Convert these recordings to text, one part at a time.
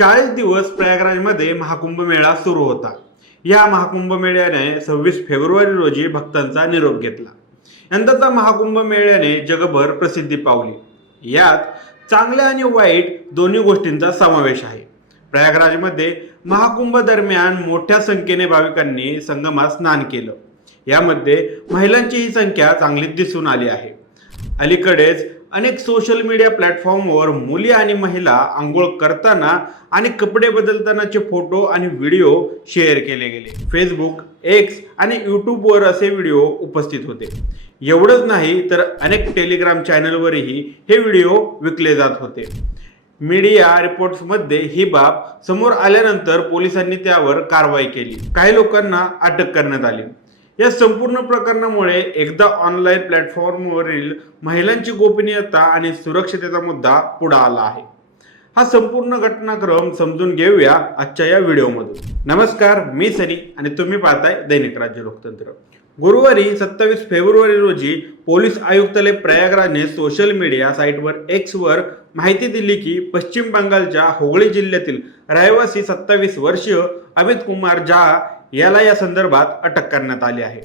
40 दिवस प्रयागराजमध्ये महाकुंभ मेळा सुरू होता. या महाकुंभ मेळ्याने 26 फेब्रुवारी रोजी भक्तांचा निरोप घेतला. यंदाचा महाकुंभ मेळ्याने जगभर प्रसिद्धी पावली. यात चांगल्या आणि वाईट दोन्ही गोष्टींचा समावेश आहे. प्रयागराजमध्ये महाकुंभ दरम्यान मोठ्या संख्येने भाविकांनी संगमात स्नान केलं. यामध्ये महिलांची ही संख्या चांगलीच दिसून आली आहे. अलीकडेच अनेक सोशल मीडिया प्लॅटफॉर्मवर मुली आणि महिला आंघोळ करताना आणि कपडे बदलतानाचे फोटो आणि व्हिडिओ शेअर केले गेले. फेसबुक, एक्स आणि यूट्यूबवर असे व्हिडिओ उपस्थित होते. एवढंच नाही तर अनेक टेलिग्राम चॅनलवरही हे व्हिडिओ विकले जात होते. मीडिया रिपोर्ट्समध्ये ही बाब समोर आल्यानंतर पोलिसांनी त्यावर कारवाई केली. काही लोकांना अटक करण्यात आली. या संपूर्ण प्रकरणामुळे एकदा ऑनलाईन प्लॅटफॉर्मवरील महिलांची गोपनीयता आणि सुरक्षिततेचा मुद्दा पुढे आला आहे. हा संपूर्ण घटनाक्रम समजून घेऊया आजच्या या व्हिडिओमधून. नमस्कार, मी सनी आणि तुम्ही पाहताय दैनिक राज्य लोकतंत्र. गुरुवारी 27 फेब्रुवारी रोजी पोलीस आयुक्तालय प्रयागराजने सोशल मीडिया साईटवर एक्सवर माहिती दिली की पश्चिम बंगालच्या हुगळी जिल्ह्यातील रहिवासी 27 वर्षीय अमित कुमार झा याला या संदर्भात अटक करण्यात आली आहे.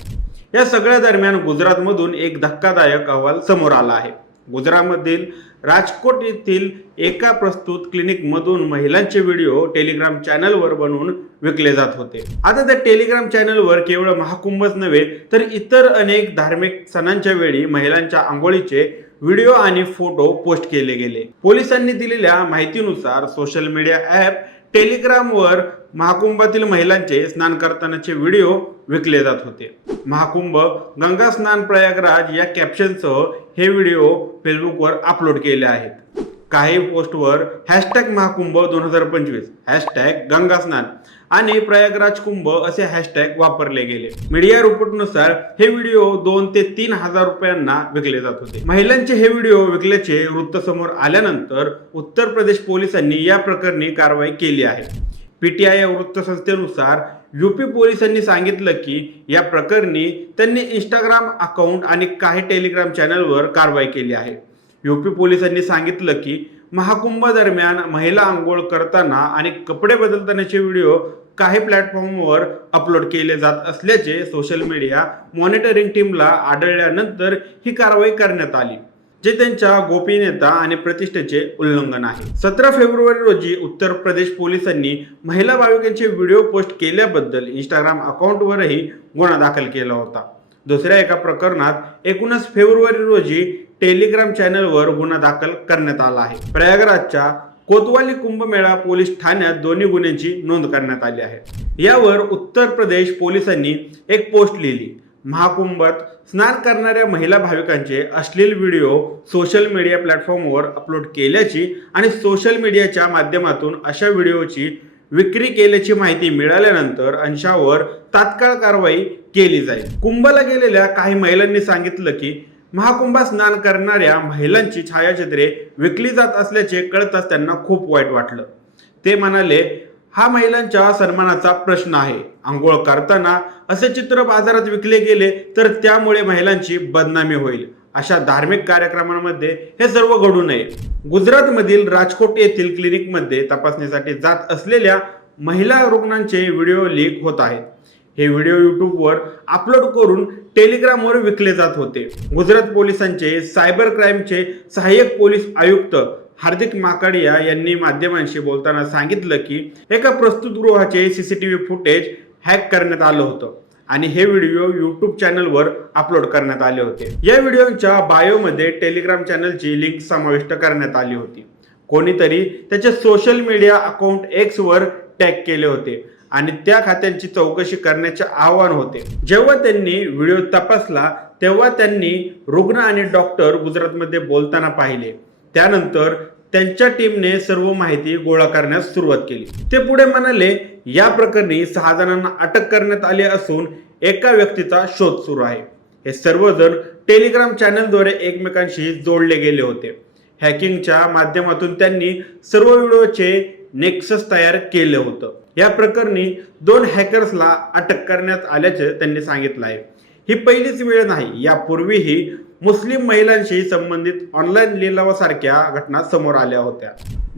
या सगळ्या दरम्यान गुजरातमधून एक धक्कादायक अहवाल समोर आला आहे. गुजरातमधील राजकोट येथील एका प्रस्तुत क्लिनिकमधून महिलांचे व्हिडिओ टेलिग्राम चॅनलवर बनवून विकले जात होते. आता त्या टेलिग्राम चॅनलवर केवळ महाकुंभच नव्हे तर इतर अनेक धार्मिक सणांच्या वेळी महिलांच्या आंघोळीचे व्हिडिओ आणि फोटो पोस्ट केले गेले. पोलिसांनी दिलेल्या माहितीनुसार सोशल मीडिया ॲप टेलिग्रामवर महाकुंभातील महिलांचे स्नान करतानाचे व्हिडिओ विकले जात होते. महाकुंभ गंगा स्नान प्रयागराज या कॅप्शनसह हे व्हिडिओ फेसबुकवर अपलोड केले आहेत. काही पोस्टवर हॅशटॅग महाकुंभ 2025, हॅशटॅग गंगा स्नान आणि प्रयागराज कुंभ असे हॅशटॅग वापरले गेले. मीडिया रिपोर्टनुसार हे व्हिडिओ 2 ते 3 हजार रुपयांना विकले जात होते. महिलांचे हे व्हिडिओ विकल्याचे वृत्त समोर आल्यानंतर उत्तर प्रदेश पोलिसांनी या प्रकरणी कारवाई केली आहे. पीटीआय या वृत्तसंस्थेनुसार यूपी पोलिसांनी सांगितलं की या प्रकरणी त्यांनी इंस्टाग्राम अकाउंट आणि काही टेलिग्राम चॅनलवर कारवाई केली आहे. यूपी पोलिसांनी सांगितलं की महाकुंभ दरम्यान महिला आंघोळ करताना आणि कपडे बदलतानाचे व्हिडिओ काही प्लॅटफॉर्मवर अपलोड केले जात असल्याचे सोशल मीडिया मॉनिटरिंग टीमला आढळल्यानंतर ही कारवाई करण्यात आली, जे त्यांच्या गोपनीयता आणि प्रतिष्ठेचे उल्लंघन आहे. 17 फेब्रुवारी रोजी उत्तर प्रदेश पोलिसांनी महिला भाविकांचे व्हिडिओ पोस्ट केल्याबद्दल इंस्टाग्राम अकाउंटवरही गुन्हा दाखल केला होता. दुसऱ्या एका प्रकरणात 19 फेब्रुवारी रोजी टेलिग्राम चॅनलवर गुन्हा दाखल करण्यात आला आहे. प्रयागराजच्या कोतवाली कुंभमेळा पोलीस ठाण्यात दोन्ही गुन्ह्यांची नोंद करण्यात आली आहे. यावर उत्तर प्रदेश पोलिसांनी एक पोस्ट लिहिली. महाकुंभात स्नान करणाऱ्या महिला भाविकांचे अश्लील व्हिडिओ सोशल मीडिया प्लॅटफॉर्मवर अपलोड केल्याची आणि सोशल मीडियाच्या माध्यमातून अशा व्हिडिओची विक्री केल्याची माहिती मिळाल्यानंतर अंशावर तात्काळ कारवाई केली जाईल. कुंभला गेलेल्या काही महिलांनी सांगितलं की महाकुंभात स्नान करणाऱ्या महिलांची छायाचित्रे विकली जात असल्याचे कळताच त्यांना खूप वाईट वाटलं. ते म्हणाले, हा महिलांच्या सन्मानाचा प्रश्न आहे. आंघोळ करताना असे चित्र बाजारात विकले गेले तर त्यामुळे महिलांची बदनामी होईल. अशा धार्मिक कार्यक्रमांमध्ये हे सर्व घडू नये. गुजरातमधील राजकोट येथील क्लिनिकमध्ये तपासणीसाठी जात असलेल्या महिला रुग्णांचे व्हिडिओ लीक होत आहेत. हे व्हिडिओ यूट्यूबवर अपलोड करून टेलिग्रामवर विकले जात होते. गुजरात पोलिसांचे सायबर क्राईमचे सहाय्यक पोलीस आयुक्त हार्दिक माकाडिया यांनी माध्यमांशी बोलताना सांगितलं की एका प्रस्तुतगृहाचे सीसीटीव्ही फुटेज हॅक करण्यात आलं होतं आणि हे व्हिडिओ यूट्यूब चॅनलवर अपलोड करण्यात आले होते. या व्हिडिओच्या बायोमध्ये टेलिग्राम चॅनलची लिंक समाविष्ट करण्यात आली होती. कोणीतरी त्याचे social media account Xavier tag केले होते आणि त्या खात्यांची चौकशी करण्याचे आवाहन होते. जेव्हा त्यांनी व्हिडिओ तपासला तेव्हा त्यांनी रुग्ण आणि डॉक्टर गुजरातमध्ये बोलताना पाहिले. त्यानंतर त्यांच्या टीमने सर्व माहिती गोळा करण्यास सुरुवात केली. ते पुढे म्हणाले, या प्रकरणी 6 जणांना अटक करण्यात आली असून एका व्यक्तीचा शोध सुरू आहे. हे सर्वजण टेलिग्राम चॅनलद्वारे एकमेकांशी जोडले गेले होते. हॅकिंगच्या माध्यमातून त्यांनी सर्व व्हिडिओचे नेक्सस तयार केले होतं. या प्रकरणी 2 हॅकर्सला अटक करण्यात आल्याचे त्यांनी सांगितलं आहे. ही पहिलीच वेळ नाही. यापूर्वीही मुस्लिम महिलांशी संबंधित ऑनलाईन लिलावासारख्या घटना समोर आल्या होत्या.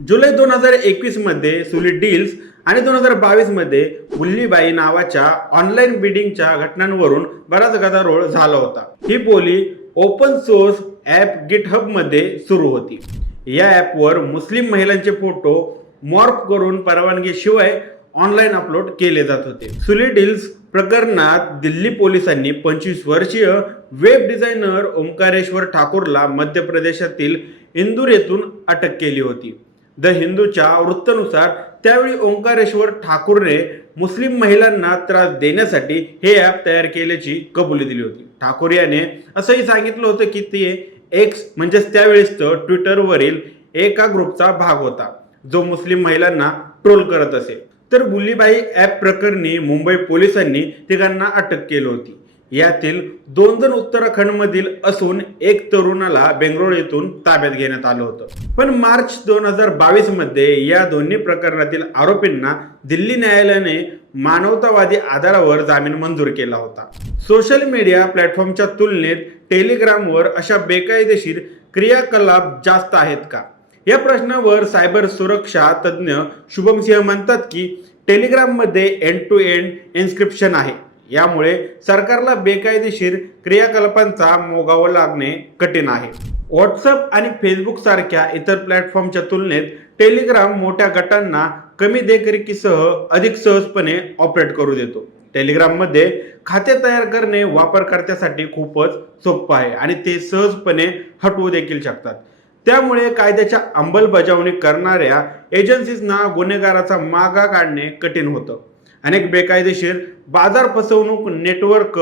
जुलै 2021 मध्ये सुली डील्स आणि 2022 मध्ये बुल्लीबाई नावाच्या ऑनलाईन बिडिंगच्या घटनांवरून बराच गदारोळ झाला होता. ही बोली ओपन सोर्स ॲप गिटहब मध्ये सुरू होती. या ॲपवर मुस्लिम महिलांचे फोटो मॉर्फ करून परवानगीशिवाय ऑनलाईन अपलोड केले जात होते. सुली डील्स प्रकरणात दिल्ली पोलिसांनी 25 वर्षीय वेब डिझायनर ओंकारेश्वर ठाकूरला मध्य प्रदेशातील इंदूर येथून अटक केली होती. द हिंदूच्या वृत्तानुसार त्यावेळी ओंकारेश्वर ठाकूरने मुस्लिम महिलांना त्रास देण्यासाठी हे ॲप तयार केल्याची कबुली दिली होती. ठाकूर याने असंही सांगितलं होतं की ते एक्स म्हणजेच त्यावेळेस ट्विटरवरील एका ग्रुपचा भाग होता जो मुस्लिम महिलांना ट्रोल करत असे. तर बुल्लीबाई ॲप प्रकरणी मुंबई पोलिसांनी तिघांना अटक केली होती. यातील 2 जण उत्तराखंडमधील असून एक तरुणाला बेंगळुरू येथून ताब्यात घेण्यात आलं होतं. पण मार्च 2022 मध्ये या दोन्ही प्रकरणातील आरोपींना दिल्ली न्यायालयाने मानवतावादी आधारावर जामीन मंजूर केला होता. सोशल मीडिया प्लॅटफॉर्मच्या तुलनेत टेलिग्रामवर अशा बेकायदेशीर क्रियाकलाप जास्त आहेत का? या प्रश्नावर सायबर सुरक्षा तज्ज्ञ शुभम सिंह म्हणतात की टेलिग्राममध्ये एंड टू एंड एन्क्रिप्शन आहे. यामुळे सरकारला बेकायदेशीर क्रियाकलापांचा मोगावा लागणे कठीण आहे. व्हॉट्सअप आणि फेसबुक सारख्या इतर प्लॅटफॉर्मच्या तुलनेत टेलिग्राम मोठ्या गटांना कमी देखरेखीसह अधिक सहजपणे ऑपरेट करू देतो. टेलिग्राममध्ये खाते तयार करणे वापरकर्त्यासाठी खूपच सोपं आहे आणि ते सहजपणे हटवू देखील शकतात. त्यामुळे कायद्याच्या अंमलबजावणी करणाऱ्या एजन्सीजना गुन्हेगाराचा मागा काढणे कठीण होतं. अनेक बेकायदेशीर बाजार फसवणूक नेटवर्क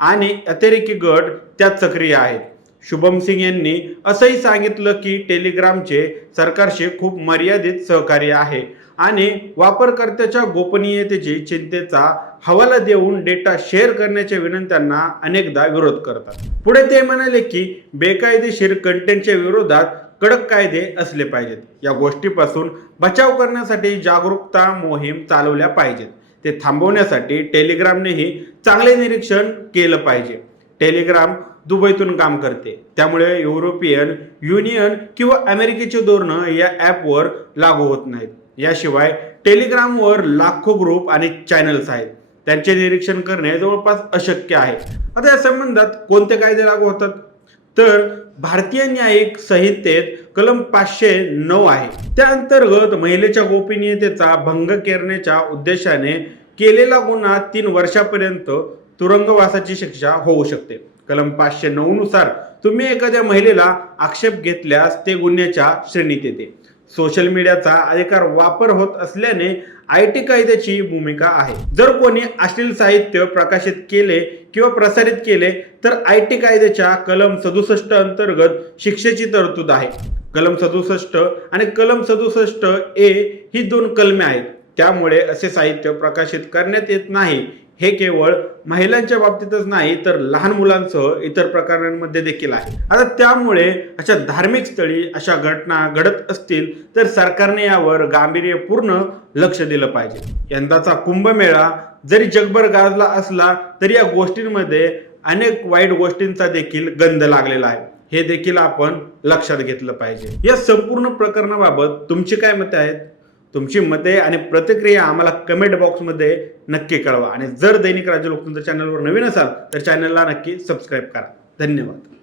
आणि अतिरेकी गट त्यात सक्रिय आहेत. शुभम सिंग यांनी असंही सांगितलं की टेलिग्रामचे सरकारशी खूप मर्यादित सहकार्य आहे आणि वापरकर्त्याच्या गोपनीयतेची चिंतेचा हवाला देऊन डेटा शेअर करण्याच्या विनंत्यांना अनेकदा विरोध करतात. पुढे ते म्हणाले की बेकायदेशीर कंटेंटच्या विरोधात कडक कायदे असले पाहिजेत. या गोष्टीपासून बचाव करण्यासाठी जागरूकता मोहीम चालवल्या पाहिजेत. ते थांबवण्यासाठी टेलिग्रामनेही चांगले निरीक्षण केलं पाहिजे. टेलिग्राम दुबईतून काम करते, त्यामुळे युरोपियन युनियन किंवा अमेरिकेचे धोरणं या ॲपवर लागू होत नाहीत. याशिवाय टेलिग्रामवर लाखो ग्रुप आणि चॅनल्स आहेत. त्यांचे निरीक्षण करणे जवळपास अशक्य आहे. आता या संबंधात कोणते कायदे लागू होतात? तर भारतीय न्यायिक संहितेत कलम 509 आहे. त्या अंतर्गत महिलेच्या गोपनीयतेचा भंग करण्याच्या उद्देशाने केलेला गुन्हा 3 वर्षापर्यंत तुरुंगवासाची शिक्षा होऊ शकते. कलम 509 नुसार तुम्ही एखाद्या महिलेला आक्षेप घेतल्यास ते गुन्ह्याच्या श्रेणीत येते. सोशल मीडियाचा अधिकार वापर होत असल्याने IT कायद्याची भूमिका आहे. जर कोणी अश्लील साहित्य प्रकाशित केले किंवा प्रसारित केले तर IT कायद्याच्या कलम 67 अंतर्गत शिक्षेची तरतूद आहे. कलम 67 आणि कलम 67A ही 2 कलमे आहेत. त्यामुळे असे साहित्य प्रकाशित करण्यात येत नाही. हे केवळ महिलांच्या बाबतीतच नाही तर लहान मुलांसह इतर प्रकरणांमध्ये देखील आहे. आता त्यामुळे अशा धार्मिक स्थळी अशा घटना घडत असतील तर सरकारने यावर गांभीर्यपूर्ण लक्ष दिलं पाहिजे. यंदाचा कुंभमेळा जरी जगभर गाजला असला तरी या गोष्टींमध्ये अनेक वाईट गोष्टींचा देखील गंध लागलेला आहे. हे देखील आपण लक्षात घेतलं पाहिजे. या संपूर्ण प्रकरणाबाबत तुमची काय मते आहेत? तुमची मते आणि प्रतिक्रिया आम्हाला कमेंट बॉक्समध्ये नक्की कळवा आणि जर दैनिक राज्य लोकतंत्र चॅनलवर नवीन असाल तर चॅनलला नक्की सबस्क्राईब करा. धन्यवाद.